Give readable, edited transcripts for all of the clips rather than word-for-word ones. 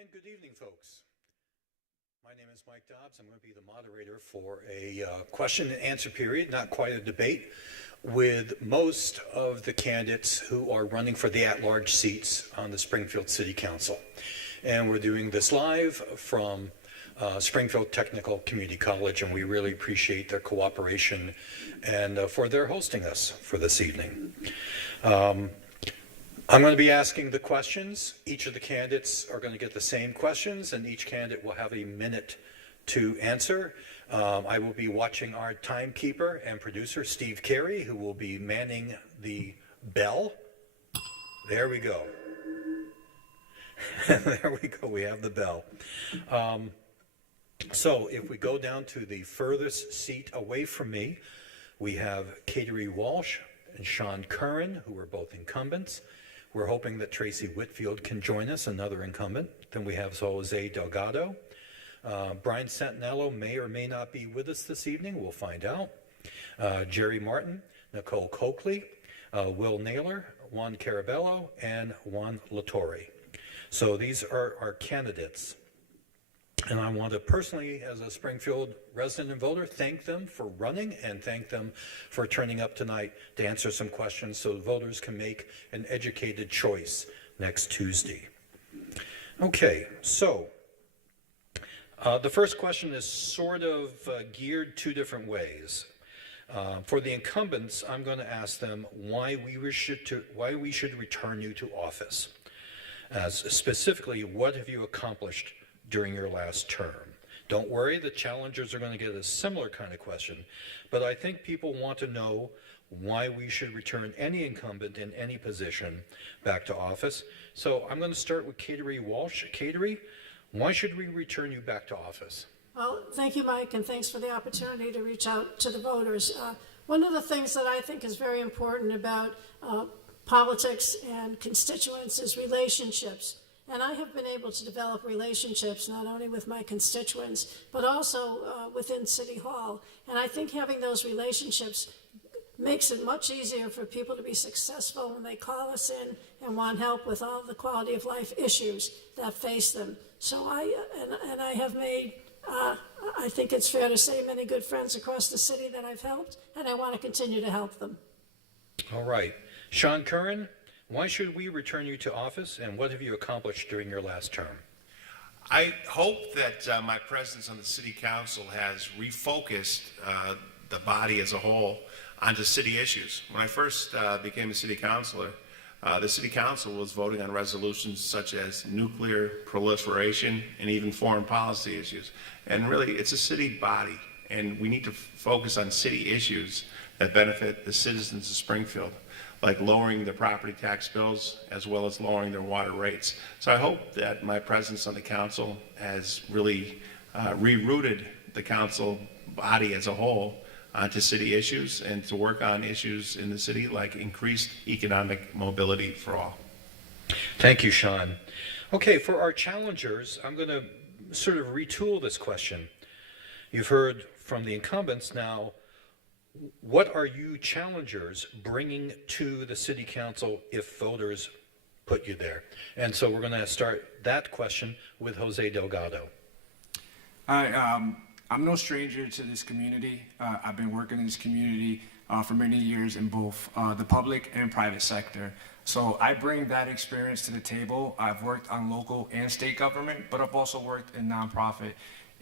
And good evening, folks. My name is Mike Dobbs. I'm going to be the moderator for a question and answer period, not quite a debate, with most of the candidates who are running for the at-large seats on the Springfield City Council. And we're doing this live from Springfield Technical Community College, and we really appreciate their cooperation and for their hosting us for this evening. I'm going to be asking the questions. Each of the candidates are going to get the same questions, and each candidate will have a minute to answer. I will be watching our timekeeper and producer, Steve Carey, who will be manning the bell. There we go. There we go. We have the bell. So if we go down to the furthest seat away from me, we have Kateri Walsh and Sean Curran, who are both incumbents. We're hoping that Tracy Whitfield can join us, another incumbent. Then we have Jose Delgado. Brian Santinello may or may not be with us this evening. We'll find out. Jerry Martin, Nicole Coakley, Will Naylor, Juan Carabello, and Juan Latore. So these are our candidates. And I want to personally, as a Springfield resident and voter, thank them for running and thank them for turning up tonight to answer some questions so voters can make an educated choice next Tuesday. Okay, so the first question is sort of geared two different ways. For the incumbents, I'm going to ask them why we should return you to office. Specifically, what have you accomplished during your last term? Don't worry, the challengers are going to get a similar kind of question, but I think people want to know why we should return any incumbent in any position back to office. So I'm going to start with Kateri Walsh. Kateri, why should we return you back to office? Well, thank you, Mike, and thanks for the opportunity to reach out to the voters. One of the things that I think is very important about politics and constituents is relationships. And I have been able to develop relationships not only with my constituents, but also within City Hall. And I think having those relationships makes it much easier for people to be successful when they call us in and want help with all the quality of life issues that face them. So I have made, I think it's fair to say, many good friends across the city that I've helped, and I want to continue to help them. All right. Sean Curran, why should we return you to office, and what have you accomplished during your last term? I hope that my presence on the City Council has refocused the body as a whole onto city issues. When I first became a City Councilor, the City Council was voting on resolutions such as nuclear proliferation and even foreign policy issues. And really, it's a city body, and we need to focus on city issues that benefit the citizens of Springfield, like lowering their property tax bills as well as lowering their water rates. So I hope that my presence on the council has really rerouted the council body as a whole onto city issues and to work on issues in the city like increased economic mobility for all. Thank you, Sean. Okay, for our challengers, I'm going to sort of retool this question. You've heard from the incumbents. Now, what are you challengers bringing to the City Council if voters put you there? And so we're going to start that question with Jose Delgado. I'm no stranger to this community. I've been working in this community for many years in both the public and private sector. So I bring that experience to the table. I've worked on local and state government, but I've also worked in nonprofit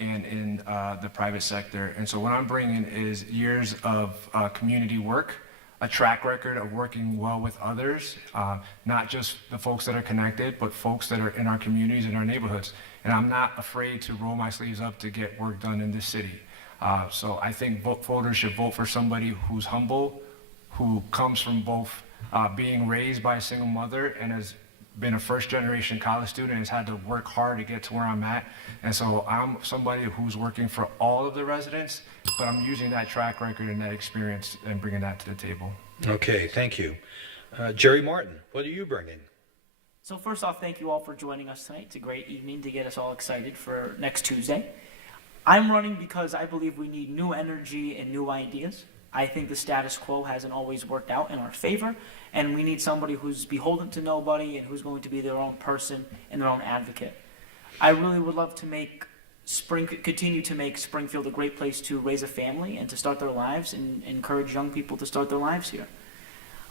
and in the private sector. And so what I'm bringing is years of community work, a track record of working well with others, not just the folks that are connected, but folks that are in our communities and our neighborhoods. And I'm not afraid to roll my sleeves up to get work done in this city. So I think voters should vote for somebody who's humble, who comes from both being raised by a single mother and has been a first-generation college student and has had to work hard to get to where I'm at. And so I'm somebody who's working for all of the residents, but I'm using that track record and that experience and bringing that to the table. Okay, thank you. Jerry Martin, what are you bringing? So first off, thank you all for joining us tonight. It's a great evening to get us all excited for next Tuesday. I'm running because I believe we need new energy and new ideas. I think the status quo hasn't always worked out in our favor, and we need somebody who's beholden to nobody and who's going to be their own person and their own advocate. I really would love to continue to make Springfield a great place to raise a family and to start their lives and encourage young people to start their lives here.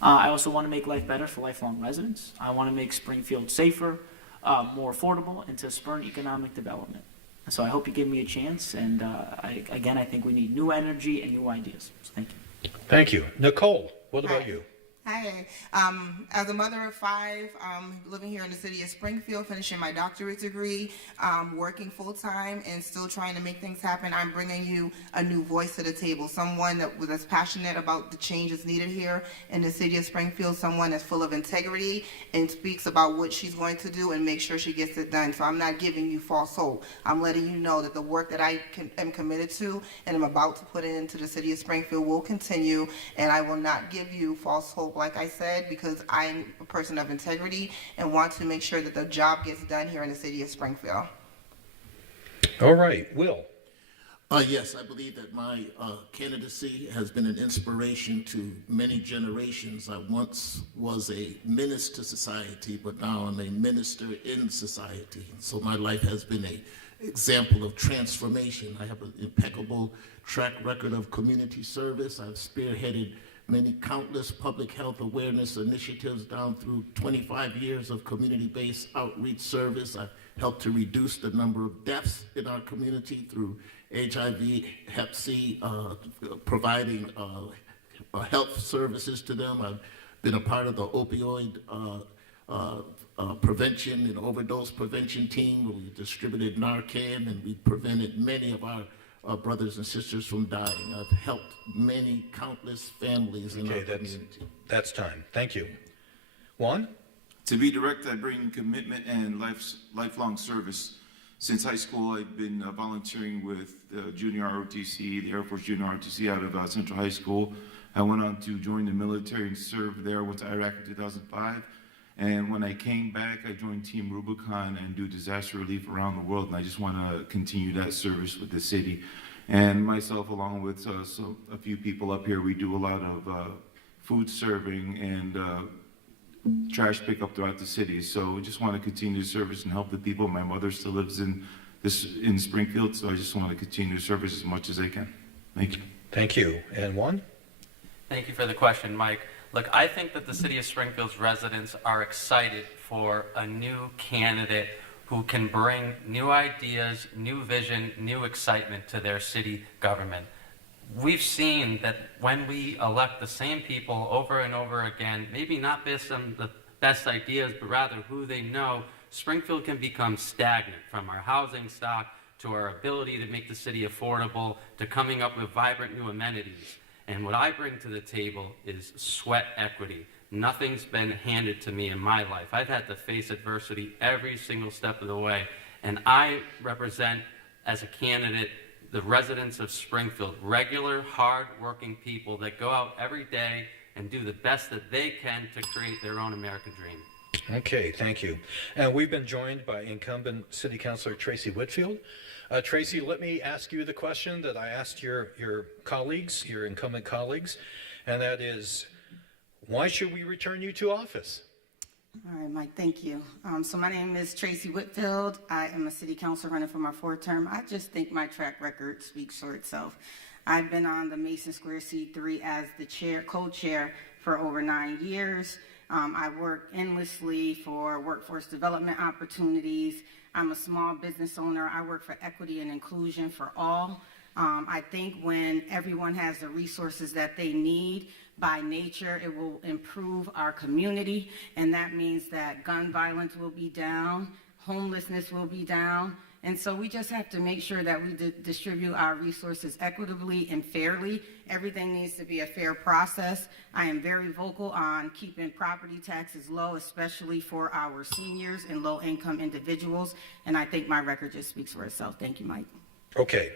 I also want to make life better for lifelong residents. I want to make Springfield safer, more affordable, and to spur economic development. So I hope you give me a chance, and I think we need new energy and new ideas. So thank you. Thank you. Nicole, what about Hi. you? Hi. As a mother of 5, living here in the city of Springfield, finishing my doctorate degree, working full-time and still trying to make things happen, I'm bringing you a new voice to the table, someone that's passionate about the changes needed here in the city of Springfield, someone that's full of integrity and speaks about what she's going to do and make sure she gets it done. So I'm not giving you false hope. I'm letting you know that the work that I am committed to and I'm about to put into the city of Springfield will continue, and I will not give you false hope, like I said, because I'm a person of integrity and want to make sure that the job gets done here in the city of Springfield. All right, Will. Yes, I believe that my candidacy has been an inspiration to many generations. I once was a menace to society, but now I'm a minister in society. So my life has been an example of transformation. I have an impeccable track record of community service. I've spearheaded many countless public health awareness initiatives down through 25 years of community-based outreach service. I've helped to reduce the number of deaths in our community through HIV, Hep C, providing health services to them. I've been a part of the opioid prevention and overdose prevention team, where we distributed Narcan and we prevented many of our brothers and sisters from dying. I've helped many countless families in our community. That's time. Thank you. Juan? To be direct, I bring commitment and lifelong service. Since high school, I've been volunteering with the Junior ROTC, the Air Force Junior ROTC out of Central High School. I went on to join the military and serve there, went to Iraq in 2005. And when I came back, I joined Team Rubicon and do disaster relief around the world. And I just want to continue that service with the city. And myself, along with a few people up here, we do a lot of food serving and trash pickup throughout the city. So we just want to continue to service and help the people. My mother still lives in Springfield, so I just want to continue to service as much as I can. Thank you. Thank you. And Juan? Thank you for the question, Mike. Look, I think that the city of Springfield's residents are excited for a new candidate who can bring new ideas, new vision, new excitement to their city government. We've seen that when we elect the same people over and over again, maybe not based on the best ideas, but rather who they know, Springfield can become stagnant, from our housing stock to our ability to make the city affordable to coming up with vibrant new amenities. And what I bring to the table is sweat equity. Nothing's been handed to me in my life. I've had to face adversity every single step of the way. And I represent, as a candidate, the residents of Springfield, regular, hard-working people that go out every day and do the best that they can to create their own American dream. Okay, thank you. And we've been joined by incumbent City Councilor Tracy Whitfield. Tracy, let me ask you the question that I asked your colleagues, your incumbent colleagues, and that is, why should we return you to office? All right, Mike, thank you. So my name is Tracy Whitfield. I am a city councilor running for my 4th term. I just think my track record speaks for itself. I've been on the Mason Square C3 as the co-chair for over 9 years. I work endlessly for workforce development opportunities. I'm a small business owner. I work for equity and inclusion for all. I think when everyone has the resources that they need, by nature, it will improve our community, and that means that gun violence will be down, homelessness will be down, and so we just have to make sure that we distribute our resources equitably and fairly. Everything needs to be a fair process. I am very vocal on keeping property taxes low, especially for our seniors and low-income individuals, and I think my record just speaks for itself. Thank you, Mike. Okay,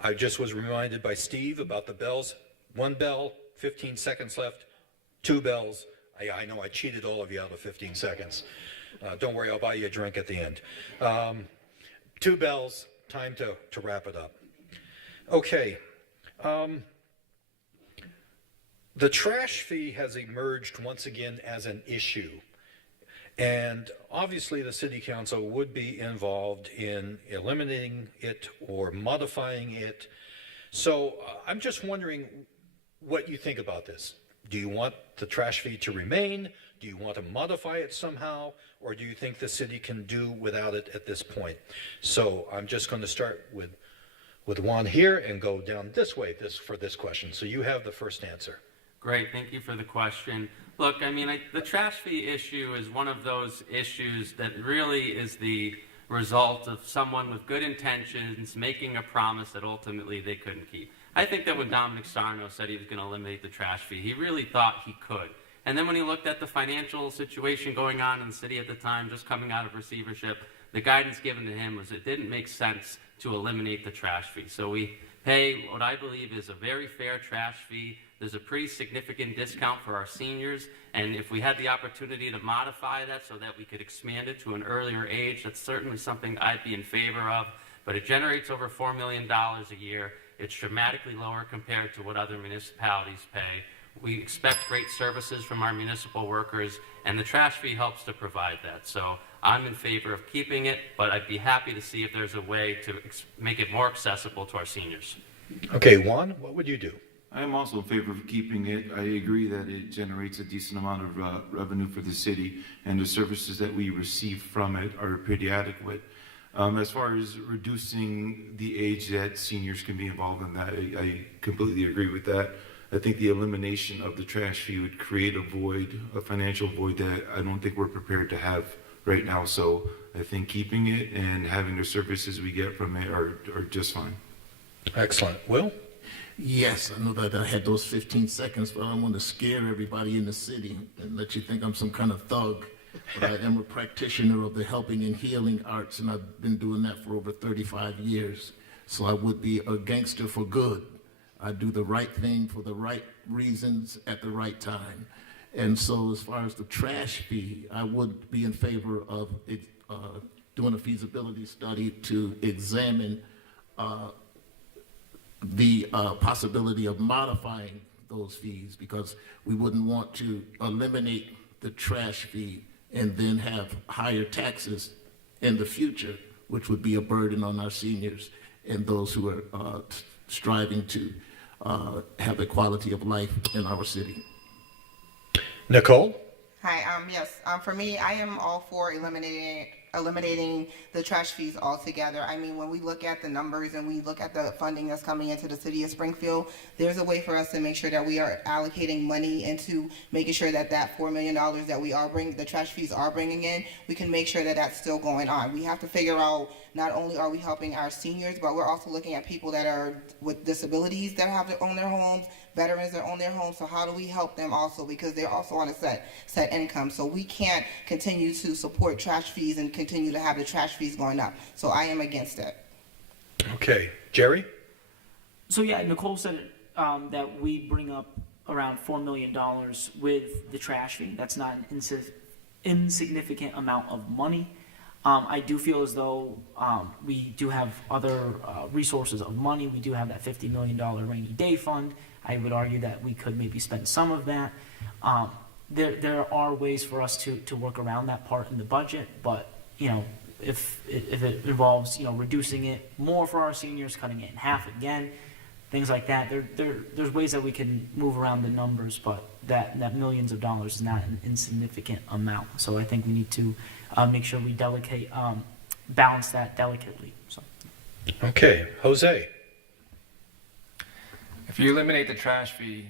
I just was reminded by Steve about the bells. 1 bell, 15 seconds left, 2 bells. I know I cheated all of you out of 15 seconds. Don't worry, I'll buy you a drink at the end. 2 bells, time to wrap it up. Okay, the trash fee has emerged once again as an issue. And obviously, the city council would be involved in eliminating it or modifying it. So I'm just wondering what you think about this. Do you want the trash fee to remain? Do you want to modify it somehow? Or do you think the city can do without it at this point? So I'm just going to start with Juan here and go down this way for this question. So you have the first answer. Great, thank you for the question. Look, I mean, the trash fee issue is one of those issues that really is the result of someone with good intentions making a promise that ultimately they couldn't keep. I think that when Dominic Sarno said he was going to eliminate the trash fee, he really thought he could. And then when he looked at the financial situation going on in the city at the time, just coming out of receivership, the guidance given to him was it didn't make sense to eliminate the trash fee. So we pay what I believe is a very fair trash fee. There's a pretty significant discount for our seniors, and if we had the opportunity to modify that so that we could expand it to an earlier age, that's certainly something I'd be in favor of. But it generates over $4 million a year. It's dramatically lower compared to what other municipalities pay. We expect great services from our municipal workers, and the trash fee helps to provide that. So I'm in favor of keeping it, but I'd be happy to see if there's a way to make it more accessible to our seniors. Okay, Juan, what would you do? I am also in favor of keeping it. I agree that it generates a decent amount of revenue for the city, and the services that we receive from it are pretty adequate. As far as reducing the age that seniors can be involved in that, I completely agree with that. I think the elimination of the trash fee would create a void, a financial void that I don't think we're prepared to have right now. So I think keeping it and having the services we get from it are just fine. Excellent. Will? Yes, I know that I had those 15 seconds, but I don't want to scare everybody in the city and let you think I'm some kind of thug. But I am a practitioner of the helping and healing arts, and I've been doing that for over 35 years. So I would be a gangster for good. I do the right thing for the right reasons at the right time. And so as far as the trash fee, I would be in favor of doing a feasibility study to examine the possibility of modifying those fees, because we wouldn't want to eliminate the trash fee and then have higher taxes in the future, which would be a burden on our seniors and those who are striving to have a quality of life in our city. Nicole? Hi, yes, for me, I am all for eliminating the trash fees altogether. I mean, when we look at the numbers and we look at the funding that's coming into the city of Springfield, there's a way for us to make sure that we are allocating money into making sure that that $4 million that we are the trash fees are bringing in, we can make sure that that's still going on. We have to figure out, not only are we helping our seniors, but we're also looking at people that are with disabilities that have to own their homes, veterans that own their homes. So how do we help them also, because they're also on a set income. So we can't continue to support trash fees and continue to have the trash fees going up. So I am against it. Okay. Jerry? So yeah, Nicole said that we bring up around $4 million with the trash fee. That's not an insignificant amount of money. I do feel as though we do have other resources of money. We do have that $50 million rainy day fund. I would argue that we could maybe spend some of that. There are ways for us to work around that part in the budget, but if it involves reducing it more for our seniors, cutting it in half again, things like that, there's ways that we can move around the numbers, but that millions of dollars is not an insignificant amount. So I think we need to make sure we balance that delicately. So. Okay. Jose? If you eliminate the trash fee,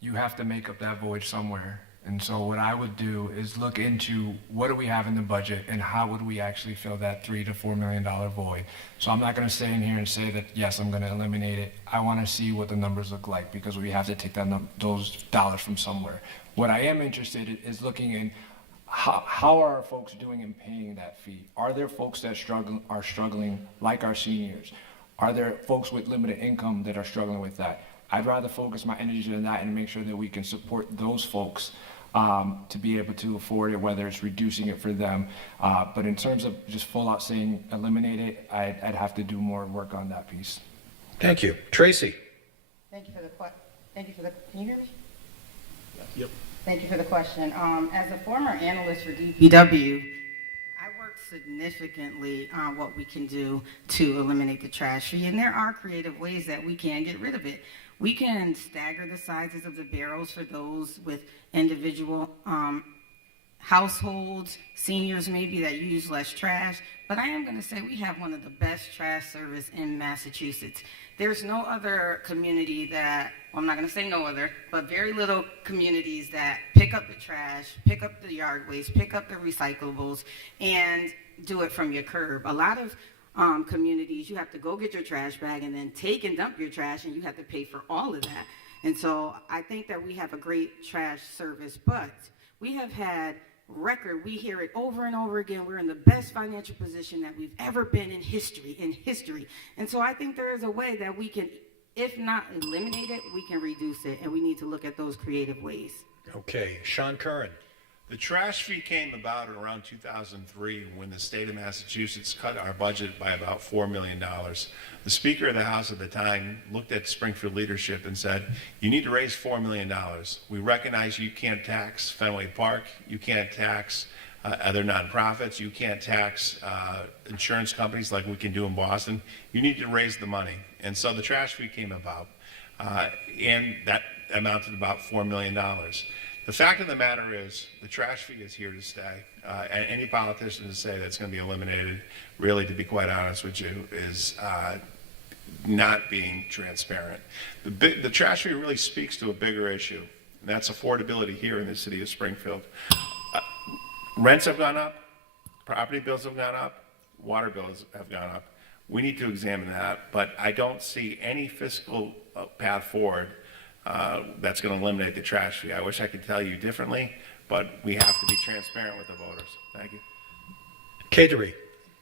you have to make up that void somewhere. And so what I would do is look into what do we have in the budget and how would we actually fill that $3 to $4 million void. So I'm not going to stay in here and say that, yes, I'm going to eliminate it. I want to see what the numbers look like, because we have to take those dollars from somewhere. What I am interested in is looking in how are folks doing in paying that fee? Are there folks that are struggling like our seniors? Are there folks with limited income that are struggling with that? I'd rather focus my energy on that and make sure that we can support those folks to be able to afford it, whether it's reducing it for them. But in terms of just full out saying eliminate it, I'd have to do more work on that piece. Thank you. Tracy? Thank you for the can you hear me? Yep. Thank you for the question. As a former analyst for DPW, I worked significantly on what we can do to eliminate the trash fee, and there are creative ways that we can get rid of it. We can stagger the sizes of the barrels for those with individual households, seniors maybe that use less trash, but I am going to say we have one of the best trash service in Massachusetts. There's no other community that, well, I'm not going to say no other, but very little communities that pick up the trash, pick up the yard waste, pick up the recyclables, and do it from your curb. A lot of communities, you have to go get your trash bag and then take and dump your trash, and you have to pay for all of that. And so I think that we have a great trash service, but we have had we hear it over and over again, we're in the best financial position that we've ever been in history. And so I think there is a way that we can, if not eliminate it, we can reduce it, and we need to look at those creative ways. Okay, Sean Curran. The trash fee came about around 2003 when the state of Massachusetts cut our budget by about $4 million. The Speaker of the House at the time looked at Springfield leadership and said, you need to raise $4 million. We recognize you can't tax Fenway Park, you can't tax other nonprofits, you can't tax insurance companies like we can do in Boston. You need to raise the money. And so the trash fee came about, and that amounted to about $4 million. The fact of the matter is the trash fee is here to stay. And any politician to say that's going to be eliminated, really, to be quite honest with you, is not being transparent. The trash fee really speaks to a bigger issue, and that's affordability here in the city of Springfield. Rents have gone up, property bills have gone up, water bills have gone up. We need to examine that, but I don't see any fiscal path forward that's going to eliminate the trash fee. I wish I could tell you differently, but we have to be transparent with the voters. Thank you. Catering.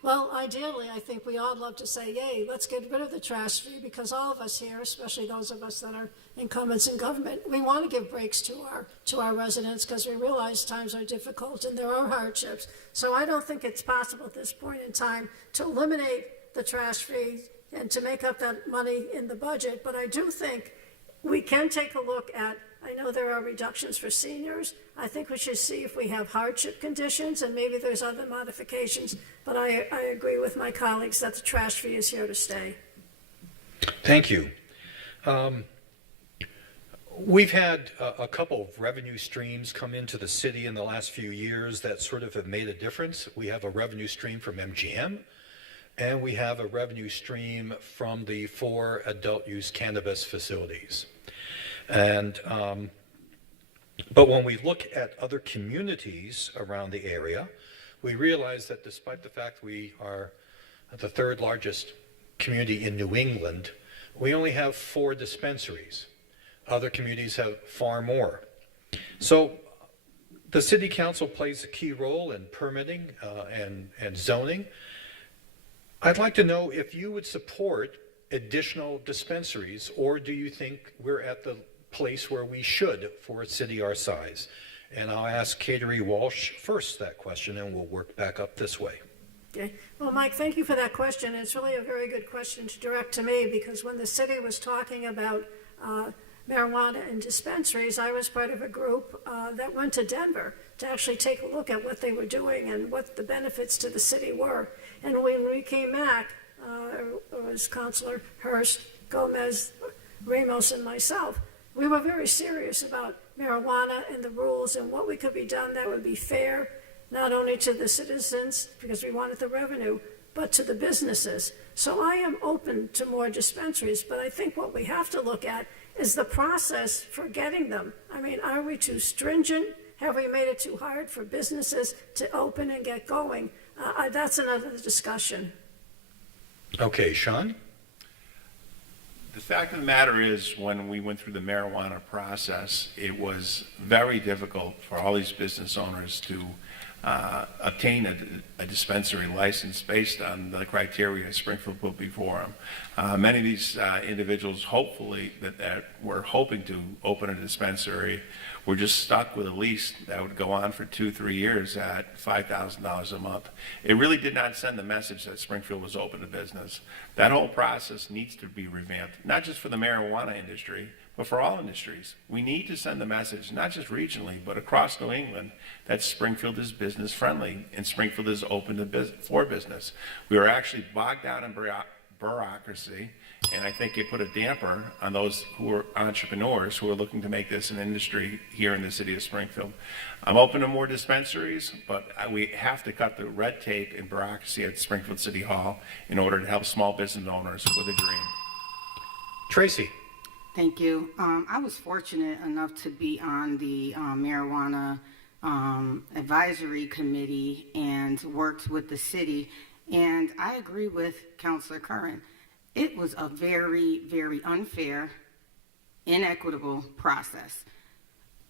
Well, ideally, I think we all love to say, yay, let's get rid of the trash fee, because all of us here, especially those of us that are incumbents in government, we want to give breaks to our residents because we realize times are difficult and there are hardships. So I don't think it's possible at this point in time to eliminate the trash fee and to make up that money in the budget, but I do think we can take a look at, I know there are reductions for seniors. I think we should see if we have hardship conditions, and maybe there's other modifications, but I agree with my colleagues that the trash fee is here to stay. Thank you. We've had a couple of revenue streams come into the city in the last few years that sort of have made a difference. We have a revenue stream from MGM, and we have a revenue stream from the 4 adult use cannabis facilities. And but when we look at other communities around the area, we realize that despite the fact we are the 3rd largest community in New England, we only have 4 dispensaries. Other communities have far more. So the city council plays a key role in permitting and zoning. I'd like to know if you would support additional dispensaries, or do you think we're at the place where we should for a city our size? And I'll ask Catering Walsh first that question, and we'll work back up this way. Okay. Well, Mike, thank you for that question. It's really a very good question to direct to me, because when the city was talking about marijuana and dispensaries, I was part of a group that went to Denver to actually take a look at what they were doing and what the benefits to the city were. And when we came back, it was Councilor Hurst, Gomez, Ramos, and myself, we were very serious about marijuana and the rules and what we could be done that would be fair, not only to the citizens, because we wanted the revenue, but to the businesses. So I am open to more dispensaries, but I think what we have to look at is the process for getting them. I mean, are we too stringent? Have we made it too hard for businesses to open and get going? That's another discussion. Okay, Sean? The fact of the matter is, when we went through the marijuana process, it was very difficult for all these business owners to obtain a dispensary license based on the criteria Springfield put before them. Many of these individuals, hopefully, that were hoping to open a dispensary, were just stuck with a lease that would go on for 2-3 years at $5,000 a month. It really did not send the message that Springfield was open to business. That whole process needs to be revamped, not just for the marijuana industry, but for all industries. We need to send the message, not just regionally, but across New England, that Springfield is business friendly and Springfield is open to for business. We are actually bogged down in bureaucracy, and I think it put a damper on those who are entrepreneurs who are looking to make this an industry here in the city of Springfield. I'm open to more dispensaries, but we have to cut the red tape and bureaucracy at Springfield City Hall in order to help small business owners with a dream. Tracy. Thank you. I was fortunate enough to be on the marijuana advisory committee and worked with the city, and I agree with Councilor Curran. It was a very, very unfair, inequitable process.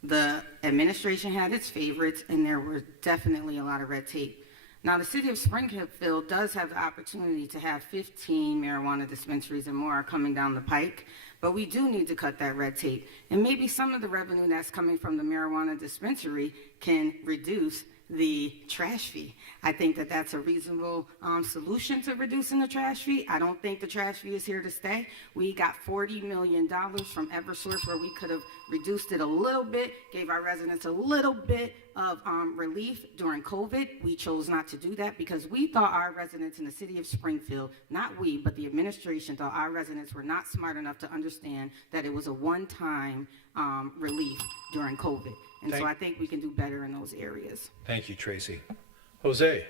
The administration had its favorites, and there were definitely a lot of red tape. Now, the city of Springfield does have the opportunity to have 15 marijuana dispensaries and more coming down the pike, but we do need to cut that red tape. And maybe some of the revenue that's coming from the marijuana dispensary can reduce the trash fee. I think that that's a reasonable solution to reducing the trash fee. I don't think the trash fee is here to stay. We got $40 million from Eversource where we could have reduced it a little bit, gave our residents a little bit of relief during COVID. We chose not to do that because we thought our residents in the city of Springfield, not we, but the administration thought our residents were not smart enough to understand that it was a one-time relief during COVID. And so I think we can do better in those areas. Thank you, Tracy. Jose.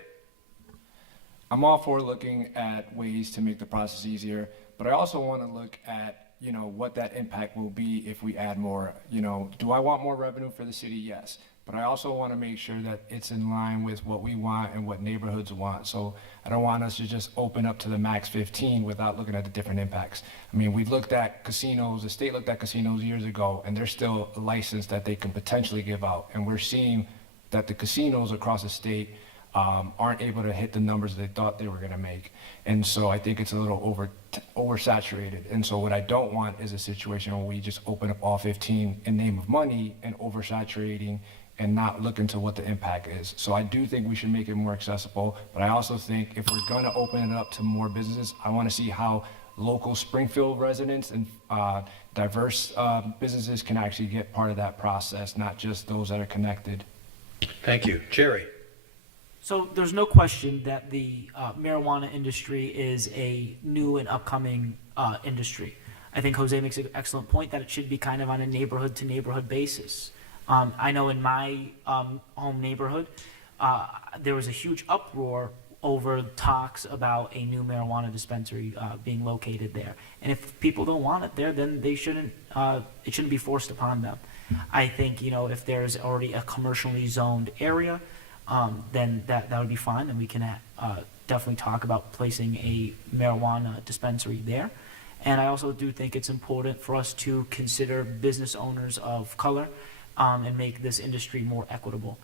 I'm all for looking at ways to make the process easier, but I also want to look at, what that impact will be if we add more. Do I want more revenue for the city? Yes. But I also want to make sure that it's in line with what we want and what neighborhoods want. So I don't want us to just open up to the max 15 without looking at the different impacts. I mean, we looked at casinos, the state looked at casinos years ago, and there's still a license that they can potentially give out. And we're seeing that the casinos across the state aren't able to hit the numbers they thought they were going to make. And so I think it's a little oversaturated. And so what I don't want is a situation where we just open up all 15 in name of money and oversaturating and not look into what the impact is. So I do think we should make it more accessible, but I also think if we're going to open it up to more businesses, I want to see how local Springfield residents and diverse businesses can actually get part of that process, not just those that are connected. Thank you. Jerry. So there's no question that the marijuana industry is a new and upcoming industry. I think Jose makes an excellent point that it should be kind of on a neighborhood to neighborhood basis. I know in my home neighborhood, there was a huge uproar over talks about a new marijuana dispensary being located there. And if people don't want it there, then they shouldn't. It shouldn't be forced upon them. I think if there's already a commercially zoned area, then that would be fine, and we can definitely talk about placing a marijuana dispensary there. And I also do think it's important for us to consider business owners of color and make this industry more equitable.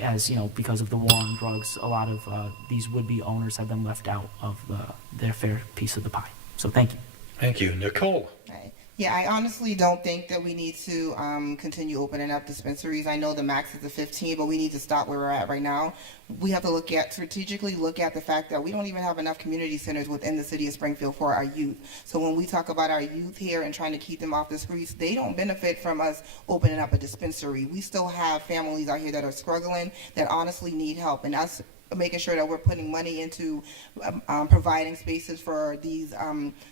As because of the war on drugs, a lot of these would-be owners have been left out of their fair piece of the pie. So thank you. Thank you. Nicole. Right. Yeah, I honestly don't think that we need to continue opening up dispensaries. I know the max is the 15, but we need to stop where we're at right now. We have to strategically look at the fact that we don't even have enough community centers within the city of Springfield for our youth. So when we talk about our youth here and trying to keep them off the streets, they don't benefit from us opening up a dispensary. We still have families out here that are struggling, that honestly need help, and us making sure that we're putting money into providing spaces for these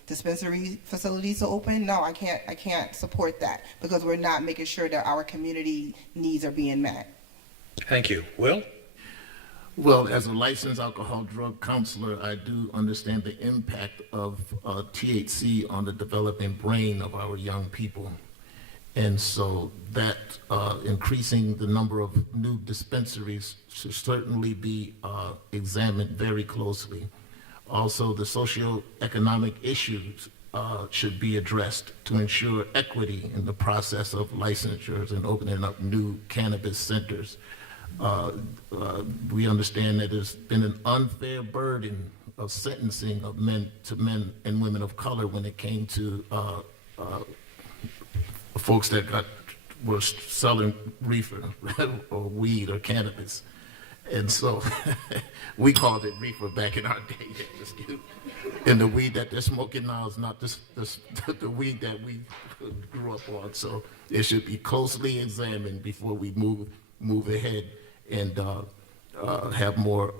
dispensary facilities to open. No, I can't support that because we're not making sure that our community needs are being met. Thank you. Will? Well, as a licensed alcohol drug counselor, I do understand the impact of THC on the developing brain of our young people. And so that increasing the number of new dispensaries should certainly be examined very closely. Also, the socioeconomic issues should be addressed to ensure equity in the process of licensures and opening up new cannabis centers. We understand that there's been an unfair burden of sentencing of men and women of color when it came to folks that were selling reefer or weed or cannabis. And so we called it reefer back in our day. And the weed that they're smoking now is not the weed that we grew up on. So it should be closely examined before we move ahead and have more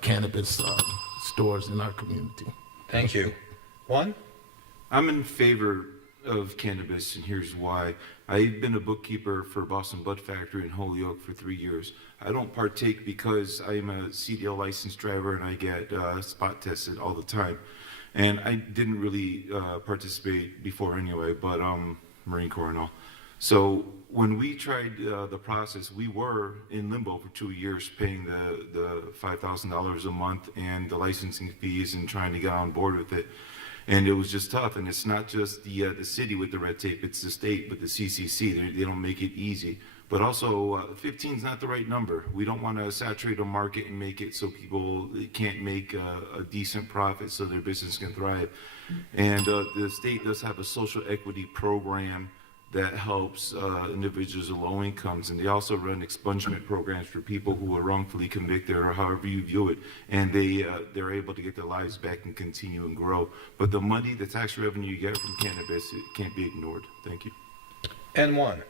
cannabis stores in our community. Thank you. Juan? I'm in favor of cannabis, and here's why. I've been a bookkeeper for Boston Bud Factory in Holyoke for 3 years. I don't partake because I'm a CDL licensed driver and I get spot tested all the time. And I didn't really participate before anyway, but Marine Corps and all. So when we tried the process, we were in limbo for 2 years, paying the $5,000 a month and the licensing fees and trying to get on board with it. And it was just tough. And it's not just the city with the red tape, it's the state with the CCC. They don't make it easy. But also, 15 is not the right number. We don't want to saturate a market and make it so people can't make a decent profit so their business can thrive. And the state does have a social equity program that helps individuals of low incomes, and they also run expungement programs for people who are wrongfully convicted, or however you view it, and they're able to get their lives back and continue and grow. But the money, the tax revenue you get from cannabis, it can't be ignored. Thank you. And Juan?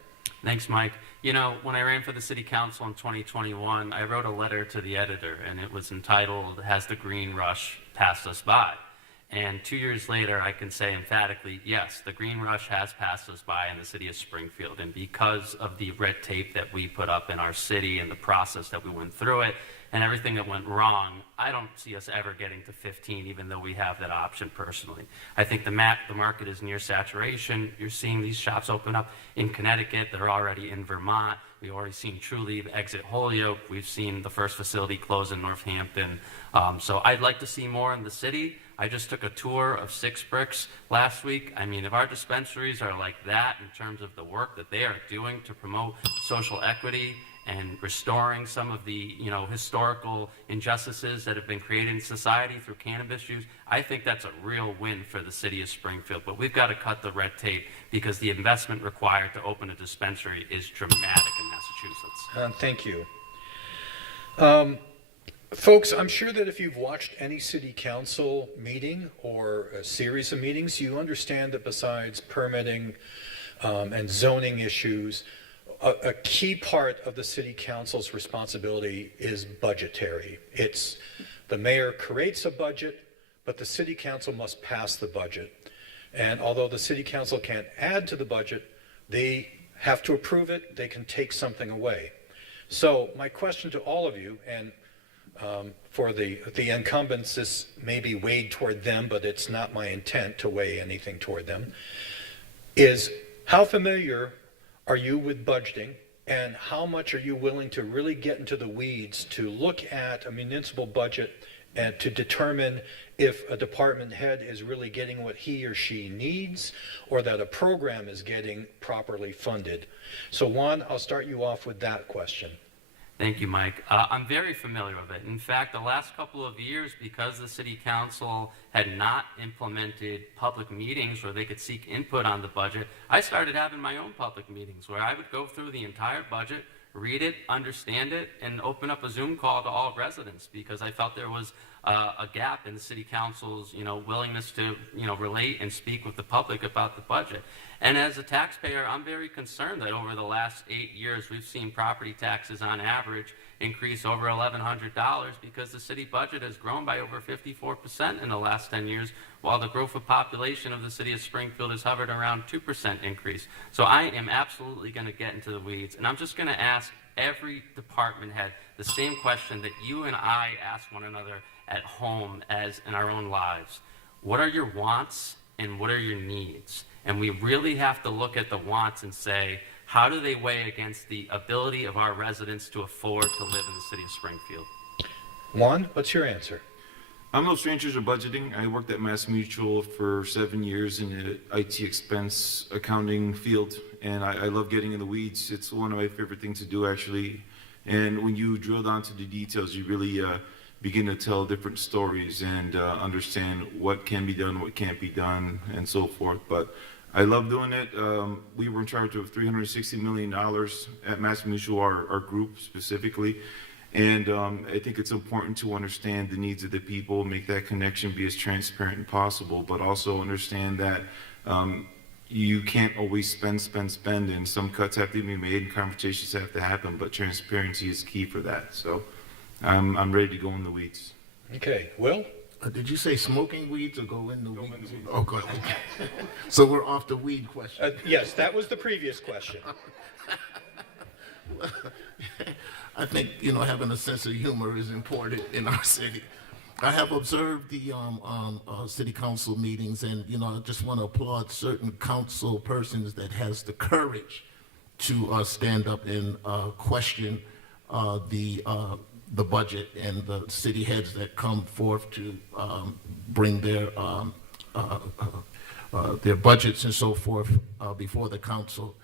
Thanks, Mike. You know, when I ran for the city council in 2021, I wrote a letter to the editor, and it was entitled, "Has the Green Rush Passed Us By?" And 2 years later, I can say emphatically, yes, the green rush has passed us by in the city of Springfield. And because of the red tape that we put up in our city and the process that we went through it and everything that went wrong, I don't see us ever getting to 15, even though we have that option personally. I think the market is near saturation. You're seeing these shops open up in Connecticut. They're already in Vermont. We've already seen Trulieve exit Holyoke. We've seen the first facility close in Northampton. So I'd like to see more in the city. I just took a tour of Six Bricks last week. I mean, if our dispensaries are like that in terms of the work that they are doing to promote social equity and restoring some of the, historical injustices that have been created in society through cannabis use, I think that's a real win for the city of Springfield. But we've got to cut the red tape because the investment required to open a dispensary is dramatic in Massachusetts. Thank you. Folks, I'm sure that if you've watched any city council meeting or a series of meetings, you understand that besides permitting and zoning issues, a key part of the city council's responsibility is budgetary. It's the mayor creates a budget, but the city council must pass the budget. And although the city council can't add to the budget, they have to approve it, they can take something away. So my question to all of you, and for the incumbents, this may be weighed toward them, but it's not my intent to weigh anything toward them, is how familiar are you with budgeting, and how much are you willing to really get into the weeds to look at a municipal budget and to determine if a department head is really getting what he or she needs, or that a program is getting properly funded? So Juan, I'll start you off with that question. Thank you, Mike. I'm very familiar with it. In fact, the last couple of years, because the city council had not implemented public meetings where they could seek input on the budget, I started having my own public meetings where I would go through the entire budget, read it, understand it, and open up a Zoom call to all residents, because I felt there was a gap in the city council's, willingness to, relate and speak with the public about the budget. And as a taxpayer, I'm very concerned that over the last 8 years, we've seen property taxes on average increase over $1,100 because the city budget has grown by over 54% in the last 10 years, while the growth of population of the city of Springfield has hovered around 2% increase. So I am absolutely going to get into the weeds, and I'm just going to ask every department head the same question that you and I ask one another at home as in our own lives. What are your wants and what are your needs? And we really have to look at the wants and say, how do they weigh against the ability of our residents to afford to live in the city of Springfield? Juan, what's your answer? I'm no stranger to budgeting. I worked at Mass Mutual for 7 years in the IT expense accounting field, and I love getting in the weeds. It's one of my favorite things to do, actually. And when you drill down to the details, you really begin to tell different stories and understand what can be done, what can't be done, and so forth. But I love doing it. We were in charge of $360 million at Mass Mutual, our group specifically. And I think it's important to understand the needs of the people, make that connection, be as transparent as possible, but also understand that you can't always spend, and some cuts have to be made and conversations have to happen, but transparency is key for that. So I'm ready to go in the weeds. Okay, Will? Did you say smoking weeds or go in the weeds? Oh, good. So we're off the weed question. Yes, that was the previous question. I think, having a sense of humor is important in our city. I have observed the city council meetings, and, I just want to applaud certain council persons that has the courage to stand up and question the budget and the city heads that come forth to bring their budgets and so forth before the council.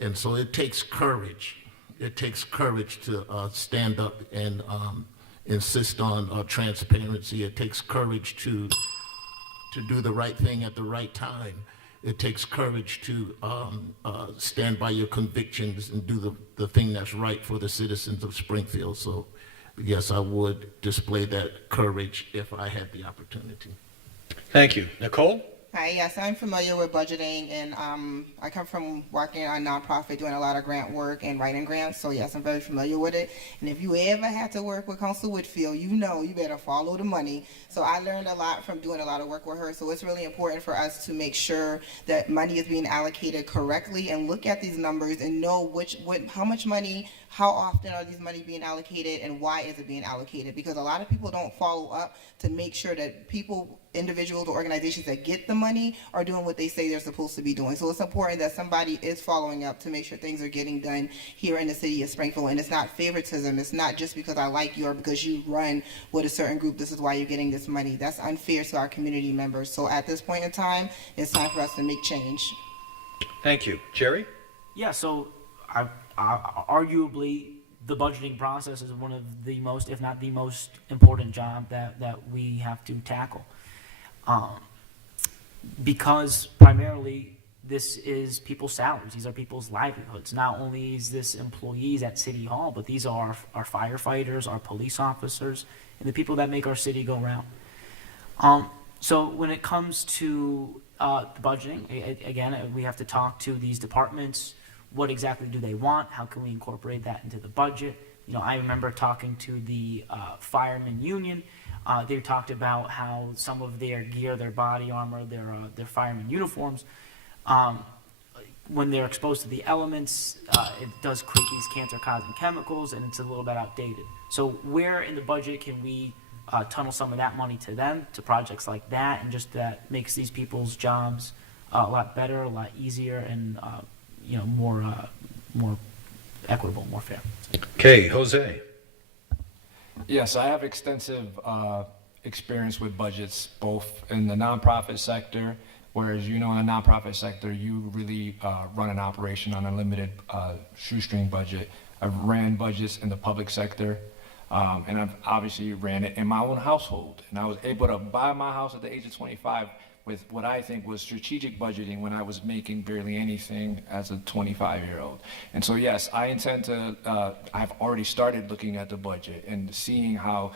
And so it takes courage. It takes courage to stand up and insist on transparency. It takes courage to do the right thing at the right time. It takes courage to stand by your convictions and do the thing that's right for the citizens of Springfield. So, yes, I would display that courage if I had the opportunity. Thank you. Nicole? Hi, yes, I'm familiar with budgeting, and I come from working on a nonprofit, doing a lot of grant work and writing grants, so yes, I'm very familiar with it. And if you ever had to work with Council Whitfield, you better follow the money. So I learned a lot from doing a lot of work with her, so it's really important for us to make sure that money is being allocated correctly and look at these numbers and know how much money, how often are these money being allocated, and why is it being allocated? Because a lot of people don't follow up to make sure that individuals or organizations that get the money are doing what they say they're supposed to be doing. So it's important that somebody is following up to make sure things are getting done here in the city of Springfield. And it's not favoritism. It's not just because I like you or because you run with a certain group, this is why you're getting this money. That's unfair to our community members. So at this point in time, it's time for us to make change. Thank you. Jerry? Yeah, so arguably the budgeting process is one of the most, if not the most important job that we have to tackle. Because primarily this is people's salaries. These are people's livelihoods. Not only is this employees at City Hall, but these are our firefighters, our police officers, and the people that make our city go round. So when it comes to the budgeting, again, we have to talk to these departments. What exactly do they want? How can we incorporate that into the budget? I remember talking to the firemen union. They talked about how some of their gear, their body armor, their fireman uniforms, when they're exposed to the elements, it does create these cancer-causing chemicals, and it's a little bit outdated. So where in the budget can we tunnel some of that money to them, to projects like that, and just that makes these people's jobs a lot better, a lot easier, and more equitable, more fair. Okay, Jose. Yes, I have extensive experience with budgets, both in the nonprofit sector, whereas in the nonprofit sector, you really run an operation on a limited shoestring budget. I've ran budgets in the public sector, and I've obviously ran it in my own household. And I was able to buy my house at the age of 25 with what I think was strategic budgeting when I was making barely anything as a 25-year-old. And so, yes, I intend to, I've already started looking at the budget and seeing how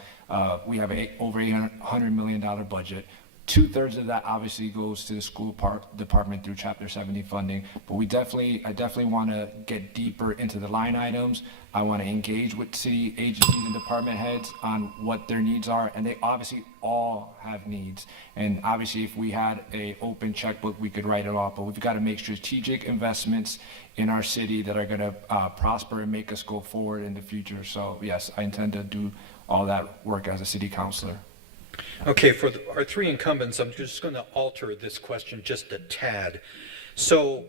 we have over $800 million budget. 2/3 of that obviously goes to the school department through Chapter 70 funding, but I definitely want to get deeper into the line items. I want to engage with city agencies and department heads on what their needs are, and they obviously all have needs. And obviously, if we had an open checkbook, we could write it off, but we've got to make strategic investments in our city that are going to prosper and make us go forward in the future. So yes, I intend to do all that work as a city councilor. Okay, for our three incumbents, I'm just going to alter this question just a tad. So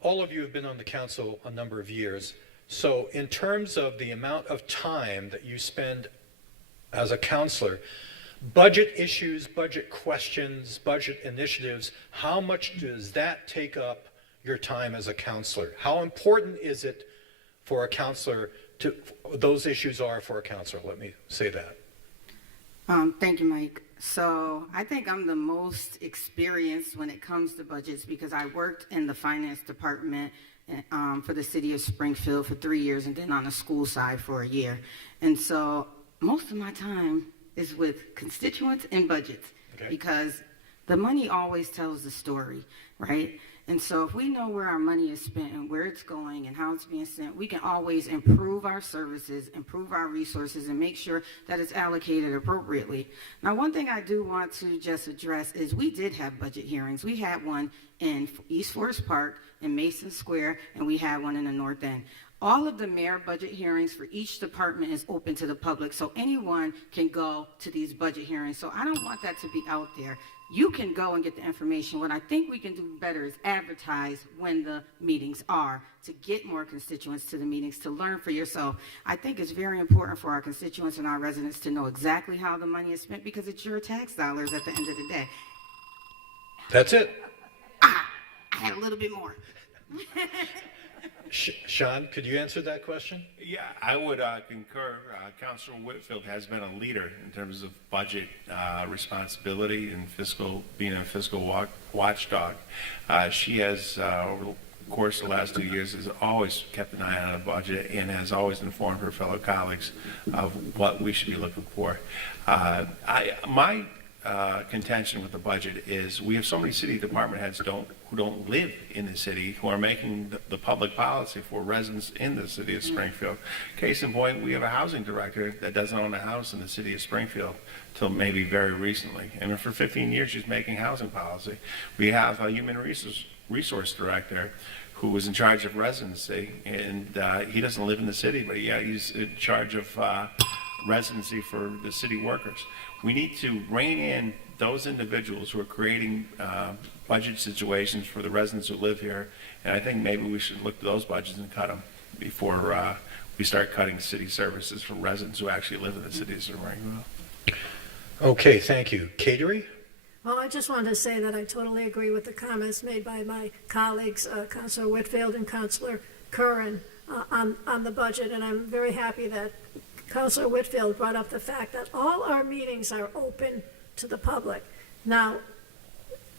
all of you have been on the council a number of years. So in terms of the amount of time that you spend as a councilor, budget issues, budget questions, budget initiatives, how much does that take up your time as a councilor? How important is it for a councilor those issues are for a councilor? Let me say that. Thank you, Mike. So I think I'm the most experienced when it comes to budgets because I worked in the finance department for the city of Springfield for 3 years, and then on the school side for a year. And so most of my time is with constituents and budgets, because the money always tells the story, right? And so if we know where our money is spent and where it's going and how it's being spent, we can always improve our services, improve our resources, and make sure that it's allocated appropriately. Now, one thing I do want to just address is we did have budget hearings. We had one in East Forest Park, in Mason Square, and we had one in the North End. All of the mayor budget hearings for each department is open to the public, so anyone can go to these budget hearings. So I don't want that to be out there. You can go and get the information. What I think we can do better is advertise when the meetings are, to get more constituents to the meetings, to learn for yourself. I think it's very important for our constituents and our residents to know exactly how the money is spent, because it's your tax dollars at the end of the day. That's it. I had a little bit more. Sean, could you answer that question? Yeah, I would concur. Councilor Whitfield has been a leader in terms of budget responsibility and being a fiscal watchdog. She has, over the course of the last 2 years, has always kept an eye on the budget and has always informed her fellow colleagues of what we should be looking for. My contention with the budget is we have so many city department heads who don't live in the city, who are making the public policy for residents in the city of Springfield. Case in point, we have a housing director that doesn't own a house in the city of Springfield till maybe very recently. And for 15 years, she's making housing policy. We have a human resource director who was in charge of residency, and he doesn't live in the city, but he's in charge of residency for the city workers. We need to rein in those individuals who are creating budget situations for the residents who live here, and I think maybe we should look at those budgets and cut them before we start cutting city services for residents who actually live in the city of Springfield. Okay, thank you. Catering? Well, I just wanted to say that I totally agree with the comments made by my colleagues, Councilor Whitfield and Councilor Curran, on the budget, and I'm very happy that Councilor Whitfield brought up the fact that all our meetings are open to the public. Now,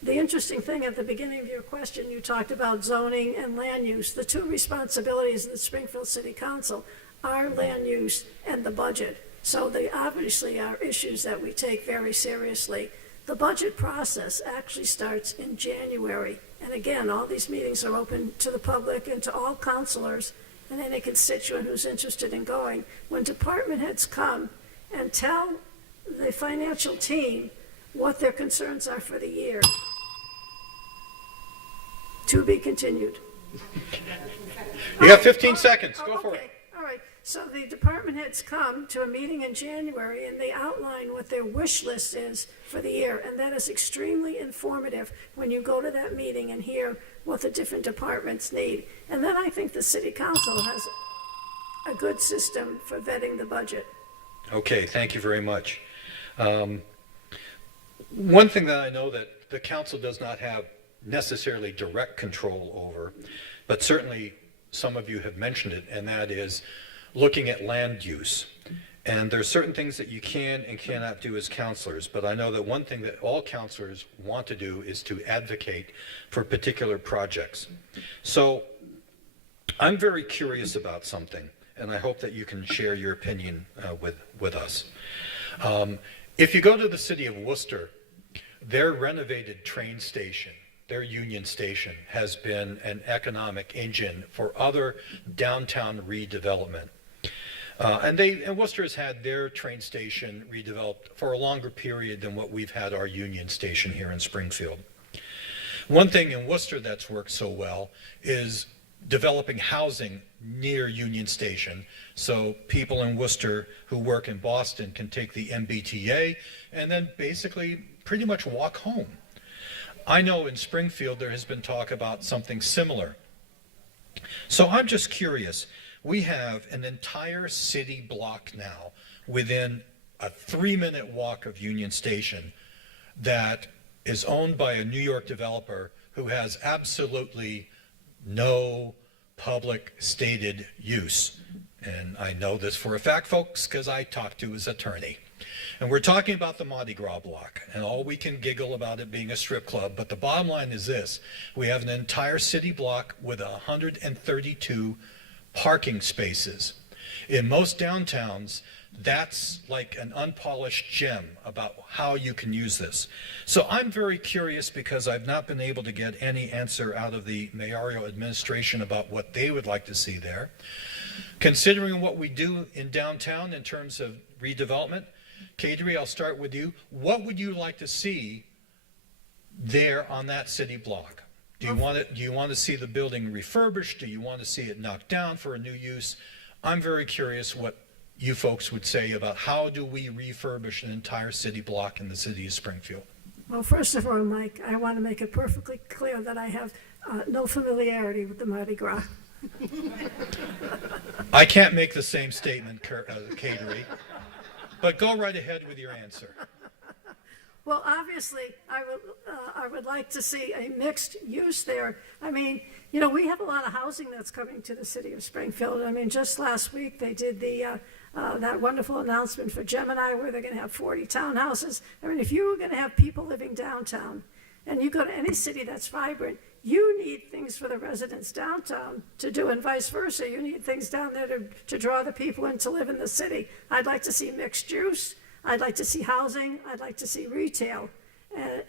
the interesting thing at the beginning of your question, you talked about zoning and land use. The two responsibilities of the Springfield City Council are land use and the budget. So they obviously are issues that we take very seriously. The budget process actually starts in January. And again, all these meetings are open to the public and to all councilors and any constituent who's interested in going. When department heads come and tell the financial team what their concerns are for the year, to be continued. You have 15 seconds. Go for it. All right. So the department heads come to a meeting in January and they outline what their wish list is for the year. And that is extremely informative when you go to that meeting and hear what the different departments need. And then I think the city council has a good system for vetting the budget. Okay, thank you very much. One thing that I know that the council does not have necessarily direct control over, but certainly some of you have mentioned it, and that is looking at land use. And there's certain things that you can and cannot do as counselors, but I know that one thing that all counselors want to do is to advocate for particular projects. So I'm very curious about something, and I hope that you can share your opinion with us. If you go to the city of Worcester, their renovated train station, their Union Station, has been an economic engine for other downtown redevelopment. And Worcester has had their train station redeveloped for a longer period than what we've had our Union Station here in Springfield. One thing in Worcester that's worked so well is developing housing near Union Station, so people in Worcester who work in Boston can take the MBTA and then basically pretty much walk home. I know in Springfield there has been talk about something similar. So I'm just curious. We have an entire city block now within a 3-minute walk of Union Station that is owned by a New York developer who has absolutely no public stated use. And I know this for a fact, folks, because I talked to his attorney. And we're talking about the Mardi Gras block, and all we can giggle about it being a strip club, but the bottom line is this. We have an entire city block with 132 parking spaces. In most downtowns, that's like an unpolished gem about how you can use this. So I'm very curious because I've not been able to get any answer out of the mayoral administration about what they would like to see there. Considering what we do in downtown in terms of redevelopment, Kadri, I'll start with you. What would you like to see there on that city block? Do you want to see the building refurbished? Do you want to see it knocked down for a new use? I'm very curious what you folks would say about how do we refurbish an entire city block in the city of Springfield. Well, first of all, Mike, I want to make it perfectly clear that I have no familiarity with the Mardi Gras. I can't make the same statement, Kadri, but go right ahead with your answer. Well, obviously, I would like to see a mixed use there. I mean, you know, we have a lot of housing that's coming to the city of Springfield. I mean, just last week they did that wonderful announcement for Gemini where they're going to have 40 townhouses. I mean, if you were going to have people living downtown and you go to any city that's vibrant, you need things for the residents downtown to do and vice versa. You need things down there to draw the people in to live in the city. I'd like to see mixed use. I'd like to see housing. I'd like to see retail. And